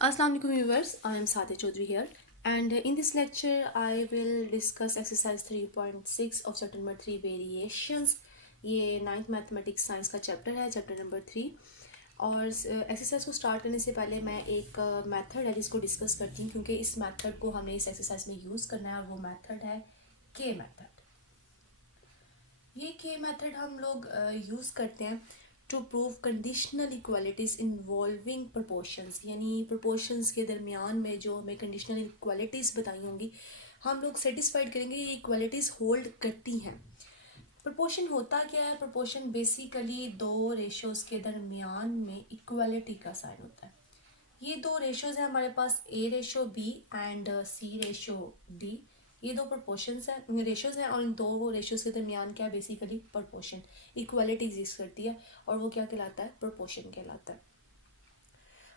Assalamu alaikum viewers, I am Sadia Chaudhary here, and in this lecture I will discuss exercise 3.6 of chapter number 3 variations. ये ninth mathematics science का chapter है, chapter number 3। और exercise को start करने से पहले मैं एक मेथड है जिसको डिस्कस करती हूँ, क्योंकि इस मेथड को हमने इस एक्सरसाइज में यूज़ करना है, और वो मेथड है के मेथड। ये के मेथड हम लोग यूज़ करते हैं to prove conditional equalities involving proportions, यानी प्रोपोर्शंस के दरमियान में जो हमें कंडीशनल इक्वालिटीज़ बताई होंगी हम लोग सेटिस्फाइड करेंगे ये इक्वालिटीज़ होल्ड करती हैं। प्रोपोर्शन होता क्या है? प्रोपोर्शन बेसिकली दो रेशोज़ के दरमियान में इक्वालिटी का साइन होता है। ये दो रेशोज़ हैं हमारे पास, A ratio B and C ratio D. ये दो प्रोपोर्शंस हैं, रेशोज़ हैं, और इन दो रेशोज़ के दरमियान क्या है? बेसिकली प्रोपोर्शन, इक्वालिटी एग्जिस्ट करती है, और वो क्या कहलाता है? प्रोपोर्शन कहलाता है।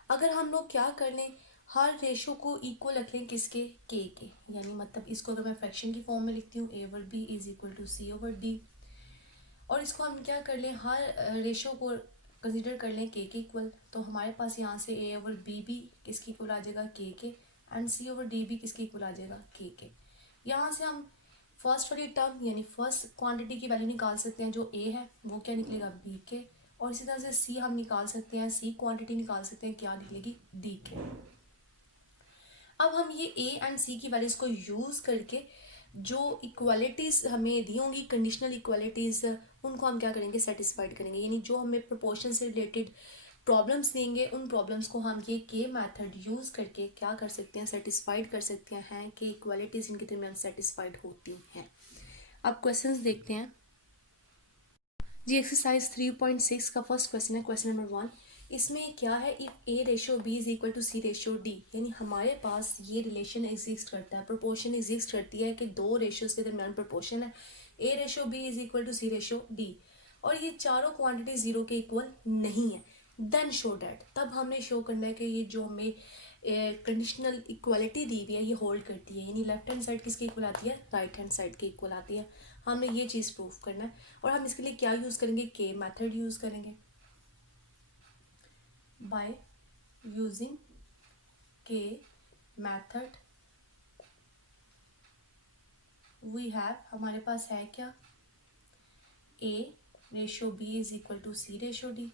अगर हम लोग क्या कर लें, हर रेशो को इक्वल रख लें किसके? के यानी मतलब इसको अगर मैं फ्रैक्शन की फॉर्म में लिखती हूँ, A over B is equal to C over D, और इसको हम क्या कर लें, हर रेशो को कंसिडर कर लें के इक्वल, तो हमारे पास यहाँ से ए ओवर बी भी किसकी इक्वल आ जाएगा? के एंड सी ओवर डी भी किसकी इक्वल आ जाएगा? के। यहाँ से हम फर्स्ट वाली टर्म यानी फर्स्ट क्वांटिटी की वैल्यू निकाल सकते हैं, जो ए है वो क्या निकलेगा? बी के, और इसी तरह से सी हम निकाल सकते हैं, सी क्वांटिटी निकाल सकते हैं, क्या निकलेगी? डी के। अब हम ये ए एंड सी की वैल्यूज को यूज करके जो इक्वालिटीज हमें दी होंगी, कंडीशनल इक्वालिटीज, उनको हम क्या करेंगे? सेटिस्फाइड करेंगे। यानी जो हमें प्रोपोर्शन से रिलेटेड प्रॉब्लम्स देंगे, उन प्रॉब्लम्स को हम ये के मेथड यूज करके क्या कर सकते हैं? सेटिस्फाइड कर सकते हैं कि इक्वालिटीज इनके दरमियान सेटिस्फाइड होती हैं। अब क्वेश्चंस देखते हैं जी। एक्सरसाइज 3.6 का फर्स्ट क्वेश्चन है, क्वेश्चन नंबर 1। इसमें क्या है? If A ratio B is equal to C ratio D, यानी हमारे पास ये रिलेशन एग्जिस्ट करता है, प्रोपोर्शन एग्जिस्ट करती है कि दो रेशोज के दरमियान प्रोपोर्शन है, A ratio B is equal to C ratio D, और ये चारों क्वांटिटी जीरो के इक्वल नहीं है। देन शो डैट, तब हमने शो करना है कि ये जो हमें कंडीशनल इक्वालिटी दी हुई है ये होल्ड करती है, यानी लेफ्ट हैंड साइड किसके इक्वल आती है? राइट हैंड साइड के इक्वल आती है। हमने ये चीज़ प्रूव करना है, और हम इसके लिए क्या यूज़ करेंगे? के मेथड यूज़ करेंगे। By using K method we have, हमारे पास है क्या? A ratio B is equal to C ratio D.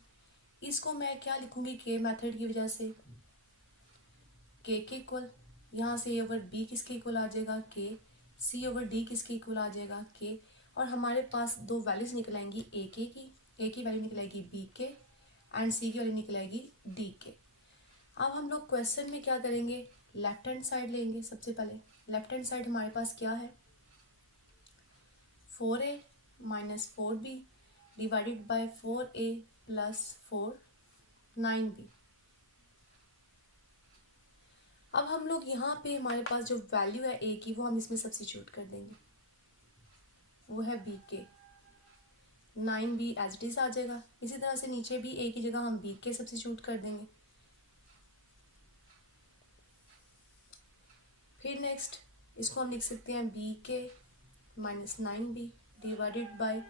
इसको मैं क्या लिखूंगी? के मेथड की वजह से के इक्वल, यहाँ से ए ओवर बी किसके इक्वल आ जाएगा? के। सी ओवर डी किसके इक्वल आ जाएगा? के। और हमारे पास दो वैल्यूज निकल आएंगी, ए की वैल्यू निकल आएगी बी के, एंड सी की वैल्यू निकल आएगी डी के। अब हम लोग क्वेश्चन में क्या करेंगे? लेफ्ट हैंड साइड लेंगे। सबसे पहले लेफ्ट हैंड साइड हमारे पास क्या है? 4a minus 4b divided by 4a plus 9b। अब हम लोग यहाँ पे हमारे पास जो वैल्यू है ए की, वो हम इसमें सब्स्टिट्यूट कर देंगे, वो है बी के। 9b एज इट इज आ जाएगा। इसी तरह से नीचे भी ए की जगह हम बी के सब्स्टिट्यूट कर देंगे। फिर नेक्स्ट इसको हम लिख सकते हैं बी के minus 9b divided by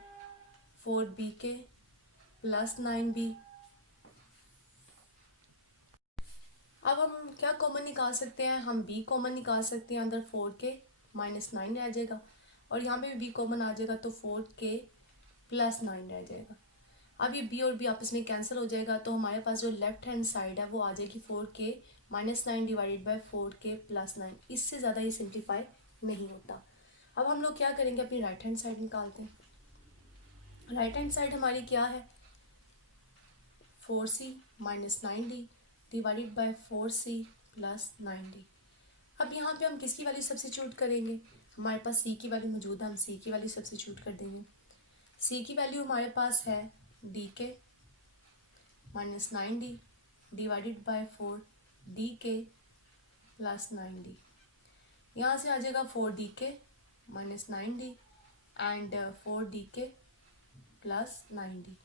4b के प्लस 9b। अब हम क्या कॉमन निकाल सकते हैं? हम b कॉमन निकाल सकते हैं, अंदर 4k माइनस 9 रह जाएगा, और यहाँ पे भी b कॉमन आ जाएगा, तो 4k प्लस 9 रह जाएगा। अब ये b और b आपस में कैंसिल हो जाएगा, तो हमारे पास जो लेफ्ट हैंड साइड है वो आ जाएगी 4k minus 9 divided by 4k plus 9। इससे ज़्यादा ये सिंप्लीफाई नहीं होता। अब हम लोग क्या करेंगे? अपनी राइट हैंड साइड निकालते हैं। राइट हैंड साइड हमारी क्या है? 4c minus 9d divided by 4c plus 9d। अब यहाँ पे हम किसकी वैल्यू सब्स्टिट्यूट करेंगे? हमारे पास c की वैल्यू मौजूद है, हम c की वैल्यू सब्स्टिट्यूट कर देंगे। c की वैल्यू हमारे पास है डी के minus 9d divided by 4d के प्लस 9d। यहाँ से आ जाएगा 4d के माइनस 9d एंड 4d के प्लस 9d।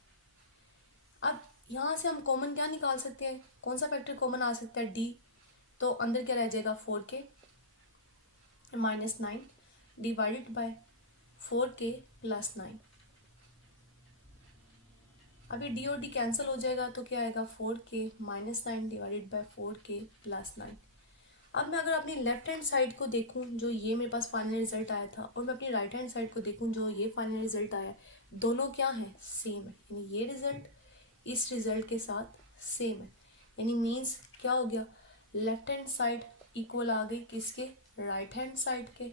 अब यहाँ से हम कॉमन क्या निकाल सकते हैं? कौन सा फैक्टर कॉमन आ सकता है? d। तो अंदर क्या रह जाएगा? 4k minus 9 divided by 4k plus 9। अभी डी और डी कैंसिल हो जाएगा तो क्या आएगा 4k minus 9 divided by 4k plus 9। अब मैं अगर अपनी लेफ्ट हैंड साइड को देखूं जो ये मेरे पास फाइनल रिजल्ट आया था और मैं अपनी राइट हैंड साइड को देखूं जो ये फाइनल रिजल्ट आया, दोनों क्या है, सेम है। यानी ये रिजल्ट इस रिजल्ट के साथ सेम है। यानी मीन्स क्या हो गया, लेफ्ट हैंड साइड इक्वल आ गई किसके, राइट हैंड साइड के।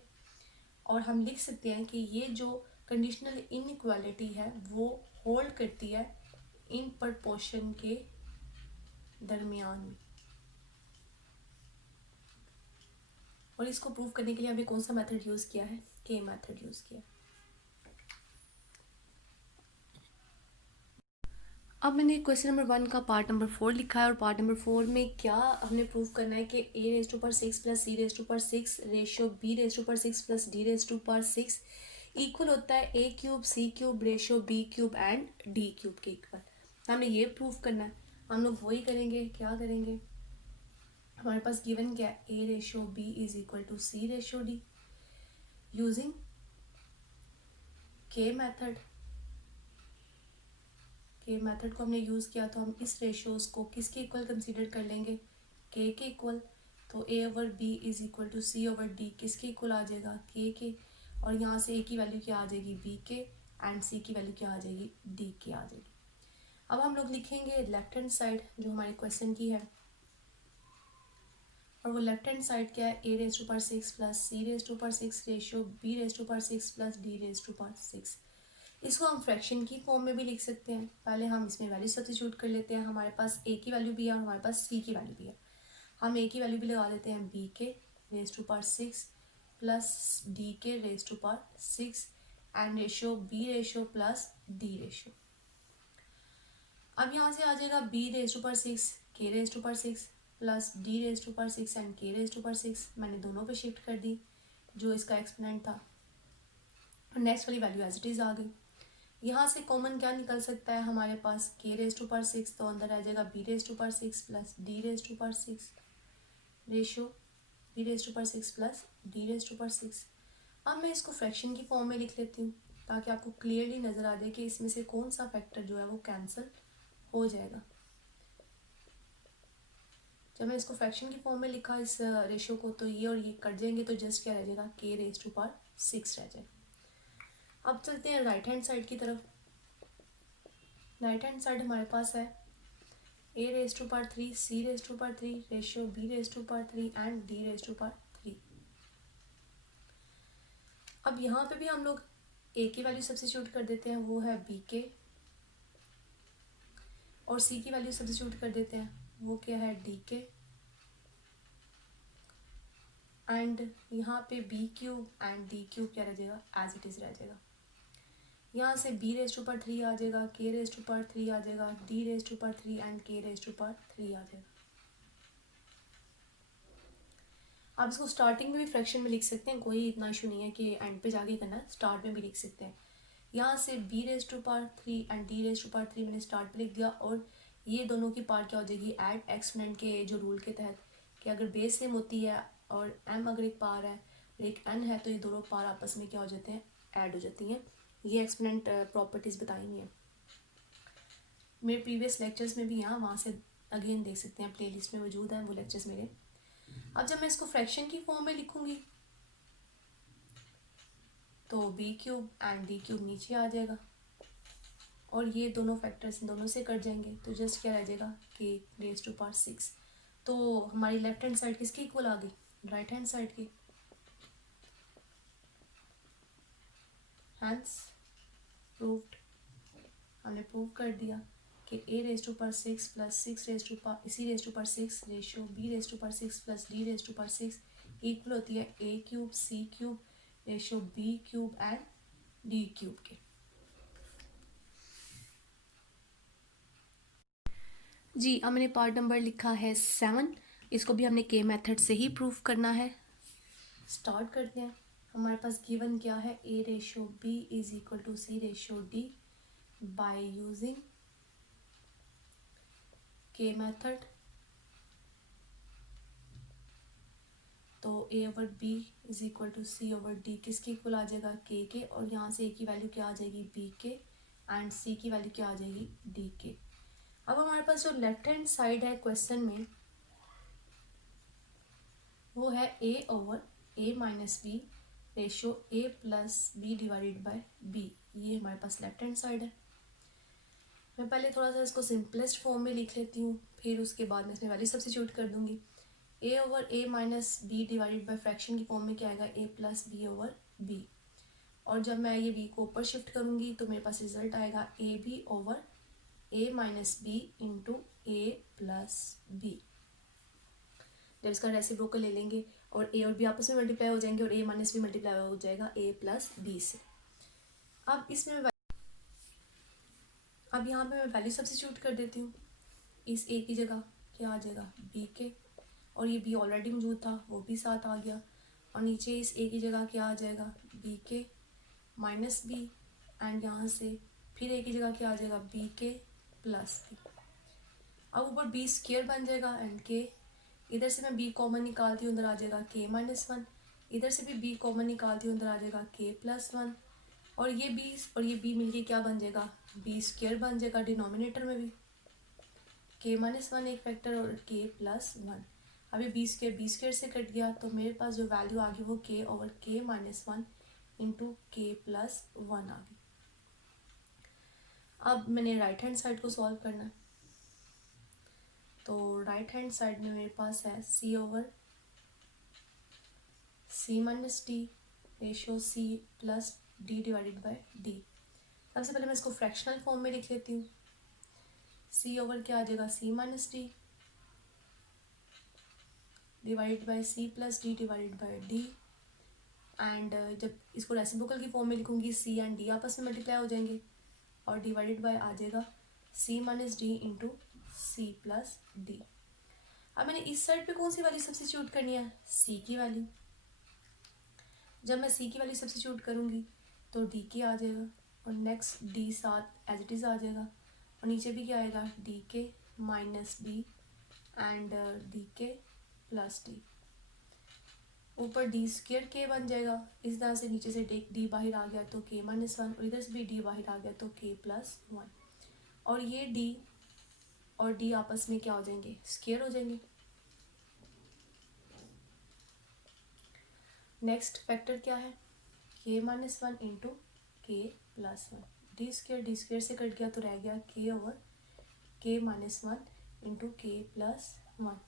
और हम लिख सकते हैं कि ये जो कंडीशनल इनइक्वालिटी है वो होल्ड करती है इन प्रपोर्शन के दरमियान में। और इसको प्रूव करने के लिए हमने कौन सा मेथड यूज किया है, के मेथड यूज किया। अब मैंने क्वेश्चन नंबर 1 का पार्ट नंबर 4 लिखा है और पार्ट नंबर 4 में क्या हमने प्रूव करना है कि a रेज टू पर 6 प्लस c रेज टू पर 6 रेशियो b रेज टू पर 6 प्लस d रेज टू पर 6 इक्वल होता है a cube c cube ratio b cube and d cube के इक्वल। हमने ये प्रूव करना है, हम लोग वही करेंगे। क्या करेंगे, हमारे पास गिवन क्या है, a ratio b is equal to c ratio d using K method. K method को हमने यूज़ किया तो हम इस रेशियोज को किसके इक्वल कंसीडर कर लेंगे, के इक्वल। तो a over b is equal to C over d किसके इक्वल आ जाएगा, के। और यहाँ से a की वैल्यू क्या आ जाएगी, b के, एंड c की वैल्यू क्या आ जाएगी, d के आ जाएगी। अब हम लोग लिखेंगे लेफ्ट हैंड साइड जो हमारे क्वेश्चन की है, और वो लेफ्ट हैंड साइड क्या है, a रेज टू पर 6 प्लस c रेज टू पर 6 रेशियो b रेज टू पर 6 प्लस d रेज टू पर 6। इसको हम फ्रैक्शन की फॉर्म में भी लिख सकते हैं। पहले हम इसमें वैल्यू सब्स्टिट्यूट कर लेते हैं। हमारे पास a की वैल्यू भी है और हमारे पास c की वैल्यू भी है। हम a की वैल्यू भी लगा देते हैं b K raise to power 6 plus d K raise to power 6 and ratio b ratio plus d ratio. अब यहाँ से आ जाएगा b raise to power 6 k raise to power 6 plus d raise to power 6 and k raise to power 6। मैंने दोनों पे shift कर दी जो इसका एक्सपोनेंट था। नेक्स्ट वाली वैल्यू एज इट इज आ गई। यहाँ से कॉमन क्या निकल सकता है हमारे पास, के रेज टू पावर 6 तो अंदर आ जाएगा B raise to power 6 plus D raise to power 6 ratio B raise to power 6 plus D raise to power 6। अब मैं इसको फ्रैक्शन की फॉर्म में लिख लेती हूँ ताकि आपको क्लियरली नज़र आ जाए कि इसमें से कौन सा फैक्टर जो है वो कैंसिल हो जाएगा। जब मैं इसको फ्रैक्शन की फॉर्म में लिखा इस रेशियो को, तो ये और ये कट जाएंगे तो जस्ट क्या रह जाएगा, के रेज टू पावर 6 रह जाएगा। अब चलते हैं राइट हैंड साइड की तरफ। राइट हैंड साइड हमारे पास है a raise to power 3 c raise to power 3 ratio b raise to power 3 and d raise to power 3। अब यहाँ पे भी हम लोग a की वैल्यू सब्स्टिट्यूट कर देते हैं, वो है b के, और c की वैल्यू सब्स्टिट्यूट कर देते हैं, वो क्या है, d के, एंड यहाँ पे b cube and d cube क्या रह जाएगा, एज इट इज रह जाएगा। यहाँ से b रेज टू पावर 3 आ जाएगा, k रेज टू पावर 3 आ जाएगा, d raise to power 3 and k raise to power 3 आ जाएगा। आप इसको स्टार्टिंग में भी फ्रैक्शन में लिख सकते हैं, कोई इतना इशू नहीं है कि एंड पे जाके करना है, स्टार्ट में भी लिख सकते हैं। यहाँ से b raise to power 3 and d raise to power 3 मैंने स्टार्ट पे लिख दिया, और ये दोनों की पावर क्या हो जाएगी, ऐड एक्सपोनेंट के जो रूल के तहत कि अगर बेस सेम होती है और m अगर एक पावर है और एक n है तो ये दोनों पावर आपस में क्या हो जाते हैं, ऐड हो जाती हैं। ये एक्सपोनेंट प्रॉपर्टीज़ बताई हुई हैं मेरे प्रीवियस लेक्चर्स में भी, यहाँ वहाँ से अगेन देख सकते हैं, प्ले लिस्ट में मौजूद है वो लेक्चर्स मेरे। अब जब मैं इसको फ्रैक्शन की फॉर्म में लिखूंगी तो b cube and d cube नीचे आ जाएगा और ये दोनों फैक्टर्स दोनों से कट जाएंगे तो जस्ट क्या रह जाएगा, k रेज टू पावर 6। तो हमारी लेफ्ट हैंड साइड किसकी इक्वल आ गई, राइट हैंड साइड की। हैंस प्रूव्ड, हमने प्रूव कर दिया कि a raise to power 6 plus 6 raise to power c raise to power 6 ratio b raise to power 6 plus d raise to power 6 equal होती है a cube c cube ratio b cube and d cube के। जी अब मैंने part number लिखा है 7, इसको भी हमने के मेथड से ही प्रूव करना है। स्टार्ट करते हैं। हमारे पास गिवन क्या है, a ratio b is equal to c ratio d by using K method. तो a over b is equal to c over d किसके इक्वल आ जाएगा, k के, और यहाँ से a की वैल्यू क्या आ जाएगी, b के, एंड सी की वैल्यू क्या आ जाएगी डी के। अब हमारे पास जो लेफ्ट हैंड साइड है क्वेश्चन में वो है A over A minus B ratio A plus B divided by B. ये हमारे पास लेफ्ट हैंड साइड है। मैं पहले थोड़ा सा इसको सिंपलेस्ट फॉर्म में लिख लेती हूँ, फिर उसके बाद मैं इसमें वैल्यू सब्स्टिट्यूट कर दूंगी। A over A minus B divided by fraction की फॉर्म में क्या आएगा A plus B over B. और जब मैं ये बी को ऊपर शिफ्ट करूंगी तो मेरे पास रिजल्ट आएगा A B over A minus B into A plus B. जब इसका रेसिप्रोकल ले लेंगे और ए और बी आपस में मल्टीप्लाई हो जाएंगे और ए माइनस बी मल्टीप्लाई हो जाएगा ए प्लस बी से। अब इसमें अब यहाँ पे मैं वैल्यू सब्स्टिट्यूट कर देती हूँ। इस ए की जगह क्या आ जाएगा बी के, और ये बी ऑलरेडी मौजूद था वो भी साथ आ गया, और नीचे इस ए की जगह क्या आ जाएगा बी के माइनस बी, एंड यहाँ से फिर ए की जगह क्या आ जाएगा बी के प्लस बी। अब ऊपर बी स्क्वायर बन जाएगा एंड के, इधर से मैं बी कॉमन निकालती हूँ, अंदर आ जाएगा के माइनस वन, इधर से भी बी कॉमन निकालती हूँ, अंदर आ जाएगा के प्लस वन, और ये बी मिलके क्या बन जाएगा बी स्क्वायर बन जाएगा डिनोमिनेटर में भी, के माइनस वन एक फैक्टर और के प्लस वन। अभी बी स्क्वायर से कट गया तो मेरे पास जो वैल्यू आ गई वो के over K minus one into K plus one आ गई। अब मैंने राइट हैंड साइड को सॉल्व करना है, तो राइट हैंड साइड में मेरे पास है C over C minus D ratio C plus D divided by D. सबसे पहले मैं इसको फ्रैक्शनल फॉर्म में लिख लेती हूँ। सी ओवर क्या आ जाएगा C minus D divided by C plus D divided by D, and जब इसको रेसिप्रोकल की फॉर्म में लिखूंगी सी एंड डी आपस में मल्टीप्लाई हो जाएंगे और डिवाइडेड बाय आ जाएगा C minus D into C plus D. अब मैंने इस साइड पे कौन सी वैल्यू सब्स्टिट्यूट करनी है सी की वैल्यू। जब मैं सी की वैल्यू सब्स्टिट्यूट करूंगी तो डी के आ जाएगा और नेक्स्ट डी साथ एज इट इज़ आ जाएगा, और नीचे भी क्या आएगा डी के माइनस डी एंड डी के प्लस डी। ऊपर डी स्क्वायर के बन जाएगा, इस तरह से नीचे से डी बाहर आ गया तो के माइनस वन, और इधर से भी डी बाहर आ गया तो के प्लस वन, और ये डी और डी आपस में क्या हो जाएंगे स्क्वायर हो जाएंगे। नेक्स्ट फैक्टर क्या है K minus one into K plus one. D square से कट गया तो रह गया K over K minus one into K plus one.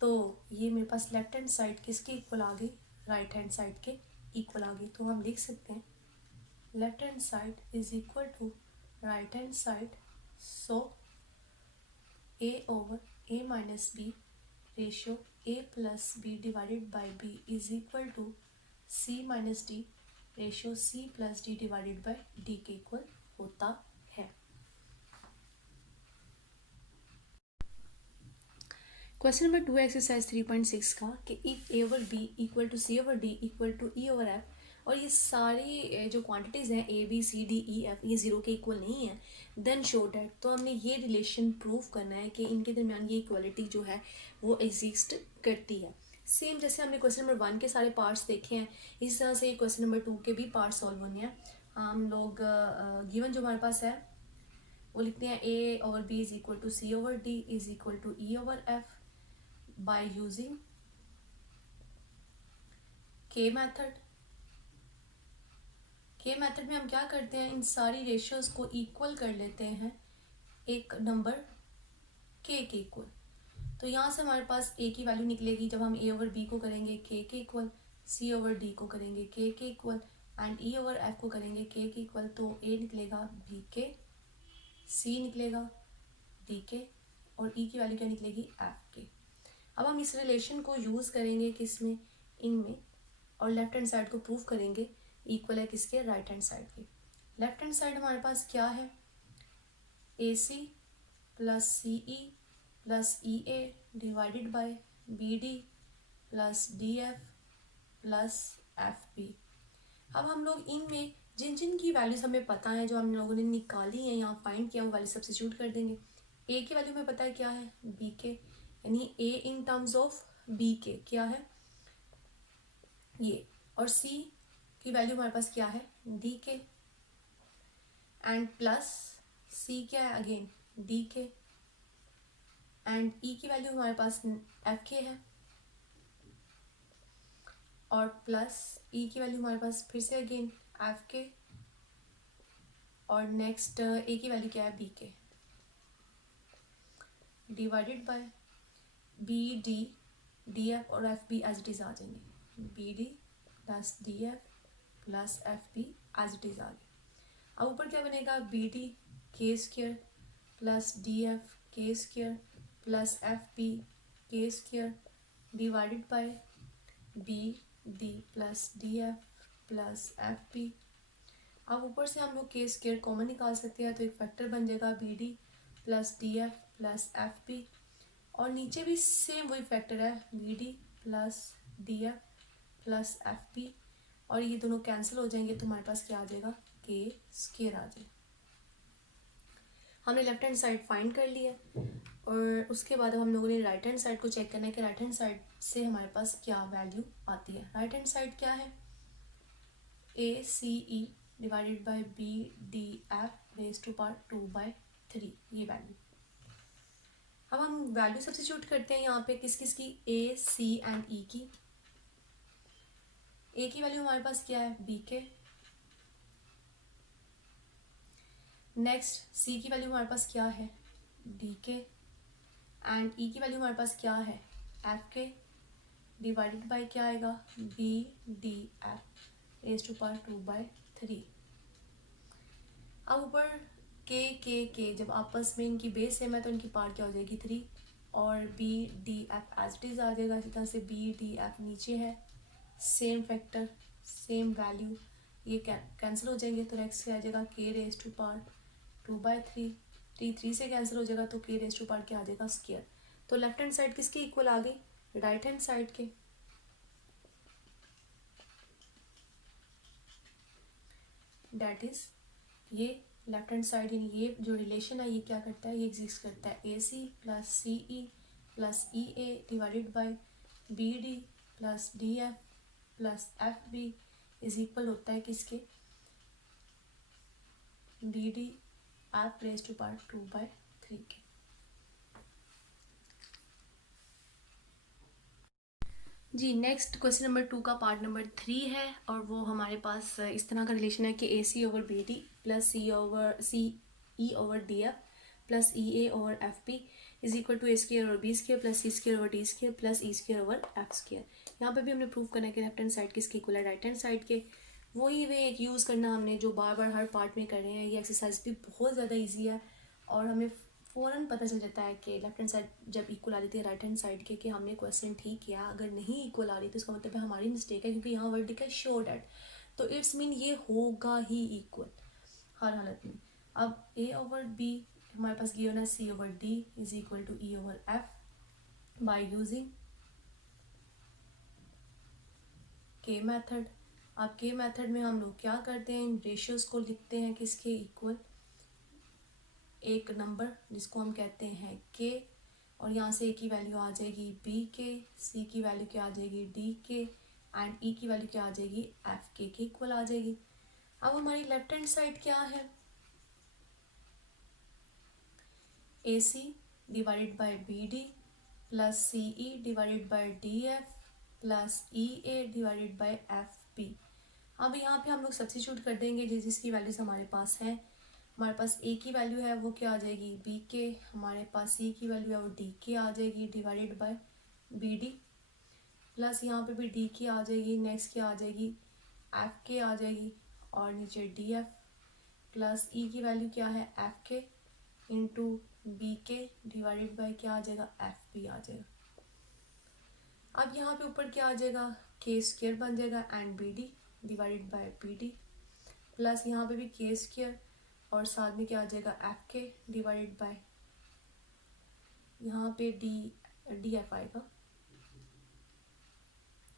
तो ये मेरे पास लेफ्ट हैंड साइड किसके इक्वल आ गई राइट हैंड साइड के इक्वल आ गई। तो हम लिख सकते हैं left hand side is equal to right hand side, so A over A minus B ratio A plus B divided by B is equal to C minus D ratio C plus D divided by D के equal होता है। Question number 2 exercise 3.6 का कि if A over B equal to C over D equal to E over F, और ये सारी जो quantities हैं A B C D E F ये ज़ीरो के इक्वल नहीं है, देन शो डैट। तो हमने ये रिलेशन प्रूव करना है कि इनके दरमियान ये इक्वलिटी जो है वो एग्जिस्ट करती है। सेम जैसे हमने क्वेश्चन नंबर 1 के सारे पार्ट्स देखे हैं, इस तरह से क्वेश्चन नंबर 2 के भी पार्ट सॉल्व होने हैं। हम लोग गिवन जो हमारे पास है वो लिखते हैं A over B is equal to C over D is equal to E over F by using K method। K method में हम क्या करते हैं इन सारी रेशियोज को इक्वल कर लेते हैं एक नंबर K के इक्वल। तो यहाँ से हमारे पास A की वैल्यू निकलेगी जब हम A ओवर B को करेंगे K के इक्वल, C ओवर D को करेंगे K के equal and E over F को करेंगे K के इक्वल। तो A निकलेगा B के, C निकलेगा D के और E की वैल्यू क्या निकलेगी F के। अब हम इस रिलेशन को यूज़ करेंगे किसमें इनमें, और लेफ्ट हैंड साइड को प्रूव करेंगे इक्वल है किसके राइट हैंड साइड के। लेफ्ट हैंड साइड हमारे पास क्या है A C plus C E plus E A divided by B D plus D F plus F B. अब हम लोग इनमें जिन जिन की वैल्यूज हमें पता है जो हम लोगों ने निकाली है यहाँ फाइंड किया वो वैल्यू सब्स्टिट्यूट कर देंगे। ए की वैल्यू हमें पता है क्या है बी के, यानी ए इन टर्म्स ऑफ बी के क्या है ये, और सी की वैल्यू हमारे पास क्या है डी के। एंड प्लस सी क्या है अगेन डी के, एंड ई की वैल्यू हमारे पास एफ के है, और प्लस ई की वैल्यू हमारे पास फिर से अगेन एफ के, और नेक्स्ट ए की वैल्यू क्या है B K, divided by B D D F और F B as it is आ जाएंगे, B D plus D F plus F B as it is आ गया। अब ऊपर क्या बनेगा B D K square plus D F K square plus F B K square divided by B D plus D F plus F B. अब ऊपर से हम लोग के स्क्र कॉमन निकाल सकते हैं, तो एक फैक्टर बन जाएगा B D plus D F plus F B, और नीचे भी सेम वही फैक्टर है B D plus D F plus F B, और ये दोनों कैंसिल हो जाएंगे तो हमारे पास क्या आ जाएगा के स्क्र आ जाएगा। हमने लेफ्ट हैंड साइड फाइंड कर लिया, और उसके बाद अब हम लोगों ने राइट हैंड साइड को चेक करना है कि राइट हैंड साइड से हमारे पास क्या वैल्यू आती है। राइट हैंड साइड क्या है A C E divided by B D F raise to power 2/3 ये वैल्यू। अब हम वैल्यू सब्स्टिट्यूट करते हैं यहाँ पे किस किस की, ए सी एंड ई की। ए की वैल्यू हमारे पास क्या है बी के, नेक्स्ट सी की वैल्यू हमारे पास क्या है डी के, एंड ई की वैल्यू हमारे पास क्या है एफ के, डिवाइडेड बाय क्या आएगा B D F raise to power 2/3। अब ऊपर के जब आपस में इनकी बेस सेम है तो इनकी पावर क्या हो जाएगी 3, और B D F as it is आ जाएगा। इसी तरह से बी डी एफ नीचे है, सेम फैक्टर सेम वैल्यू, ये कैंसिल हो जाएंगे तो नेक्स्ट से आ जाएगा के रेज टू पावर 2/3, 3 से कैंसिल हो जाएगा तो के रेज टू पावर क्या आ जाएगा स्क्वायर। तो लेफ्ट हैंड साइड किसके इक्वल आ गई राइट हैंड साइड के। डेट इज ये लेफ्ट हैंड साइड यानी ये जो रिलेशन है ये क्या करता है, ये एग्जिस्ट करता है A C plus C E plus E A divided by B D plus D F plus F B is equal होता है किसके B D F raise to power 2/3 के। जी नेक्स्ट क्वेश्चन नंबर 2 का पार्ट नंबर 3 है, और वो हमारे पास इस तरह का रिलेशन है कि A C over B D plus C E over D F plus E A over F P is equal to A square over B square plus C square over D square plus E square over F square. यहाँ पे भी हमने prove करना है कि left hand side किसके equal है right hand side के। वही वे एक यूज़ करना हमने जो बार बार हर पार्ट में कर रहे हैं। ये एक्सरसाइज भी बहुत ज़्यादा ईजी है, और हमें फ़ौरन पता चल जाता है कि लेफ्ट हैंड साइड जब इक्वल आ रही थी राइट हैंड साइड के कि हमने क्वेश्चन ठीक किया। अगर नहीं इक्वल आ रही तो इसका मतलब है हमारी मिस्टेक है, क्योंकि यहाँ वर्ड लिखा है शो डैट, तो इट्स मीन ये होगा ही इक्वल हर हालत में। अब ए ओवर बी हमारे पास गिवन है C over D is equal to E over F by using K method. अब के मेथड में हम लोग क्या करते हैं, रेशियोज को लिखते हैं किसके इक्वल, एक नंबर जिसको हम कहते हैं के, और यहाँ से ए की वैल्यू आ जाएगी बी के, सी की वैल्यू क्या आ जाएगी डी के, एंड ई की वैल्यू क्या आ जाएगी एफ के इक्वल आ जाएगी। अब हमारी लेफ्ट हैंड साइड क्या है A C divided by B D plus C E divided by D F plus E A divided by F B. अब यहाँ पे हम लोग सब्स्टिट्यूट कर देंगे जिसकी वैल्यूज हमारे पास है। हमारे पास ए की वैल्यू है वो क्या आ जाएगी बी के, हमारे पास सी की वैल्यू है वो डी के आ जाएगी divided by B D, plus यहाँ पे भी डी की आ जाएगी, नेक्स्ट क्या आ जाएगी एफ के आ जाएगी, और नीचे डी एफ प्लस ई की वैल्यू क्या है एफ के into B K divided by क्या आ जाएगा एफ बी आ जाएगा। अब यहाँ पे ऊपर क्या आ जाएगा के स्क्वायर बन जाएगा and B D divided by B D, plus यहाँ पे भी के स्क्वायर और साथ में क्या आ जाएगा एफ के डिवाइडेड बाय यहाँ पे डी एफ आएगा,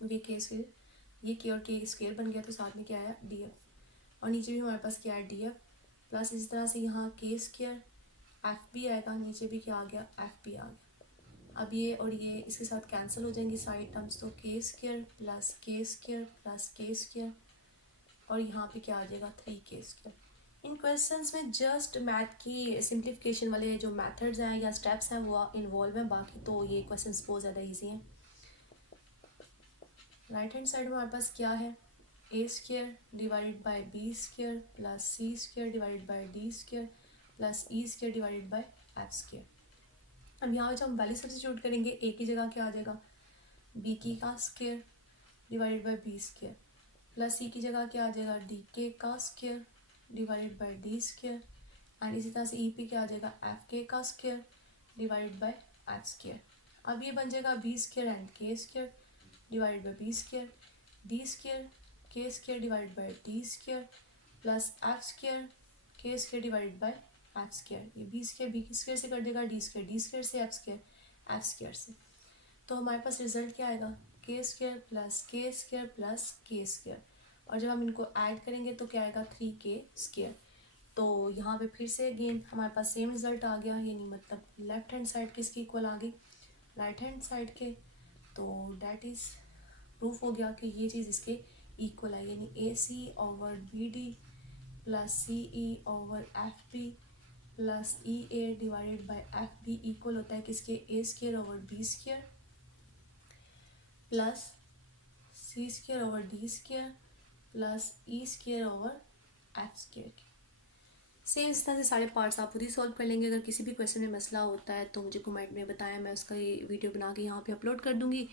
ये के स्क्वायर ये के और के स्क्वायर बन गया तो साथ में क्या आया डी एफ, और नीचे भी हमारे पास क्या है डी एफ, प्लस इस तरह से यहाँ के स्क्वायर एफ बी आएगा, नीचे भी क्या आ गया एफ बी आ गया। अब ये और ये इसके साथ कैंसिल हो जाएंगे साइड टर्म्स, तो के स्क्वायर प्लस के स्क्वायर प्लस के स्क्वायर, और यहाँ पे क्या आ जाएगा 3 के स्क्वायर। इन क्वेश्चंस में जस्ट मैथ की सिंप्लीफिकेशन वाले जो मेथड्स हैं या स्टेप्स हैं वो इन्वॉल्व हैं, बाकी तो ये क्वेश्चंस बहुत ज़्यादा इजी हैं। राइट हैंड साइड में हमारे पास क्या है, A square divided by B square plus C square divided by D square plus E square divided by F square. अब यहाँ जब हम वैल्यू सब्स्टिट्यूट करेंगे, ए की जगह क्या आ जाएगा, बी की का square divided by B square plus C की जगह क्या आ जाएगा, डी के का square divided by D square and इसी तरह से ई पे क्या आ जाएगा, एफ के का square divided by F square. अब ये बन जाएगा B square and K square divided by B square, D square K square divided by D square plus F square K square divided by F square. ये B square से कर देगा D square से F square से। तो हमारे पास result क्या आएगा, के स्क्र प्लस के स्क्र, और जब हम इनको ऐड करेंगे तो क्या आएगा, 3k स्क्र। तो यहाँ पे फिर से अगेन हमारे पास सेम रिजल्ट आ गया, यानी मतलब लेफ्ट हैंड साइड किसकी इक्वल आ गई, राइट हैंड साइड के। तो डैट इज़ प्रूफ हो गया कि ये चीज़ इसके इक्वल है, यानी A C over B D plus C E over F B plus E A divided by F B equal होता है किसके, A square over B square plus C square over D square plus E square over F square. Same इस तरह से सारे parts आप खुद ही solve कर लेंगे। अगर किसी भी क्वेश्चन में मसला होता है तो मुझे कमेंट में बताएं, मैं उसका ये वीडियो बना के यहाँ पे अपलोड कर दूँगी।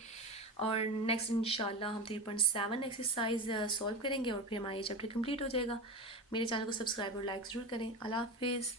और नेक्स्ट इंशाल्लाह हम 3.7 एक्सरसाइज सॉल्व करेंगे और फिर हमारा ये चैप्टर कंप्लीट हो जाएगा। मेरे चैनल को सब्सक्राइब और लाइक ज़रूर करें। अल्लाह हाफिज़।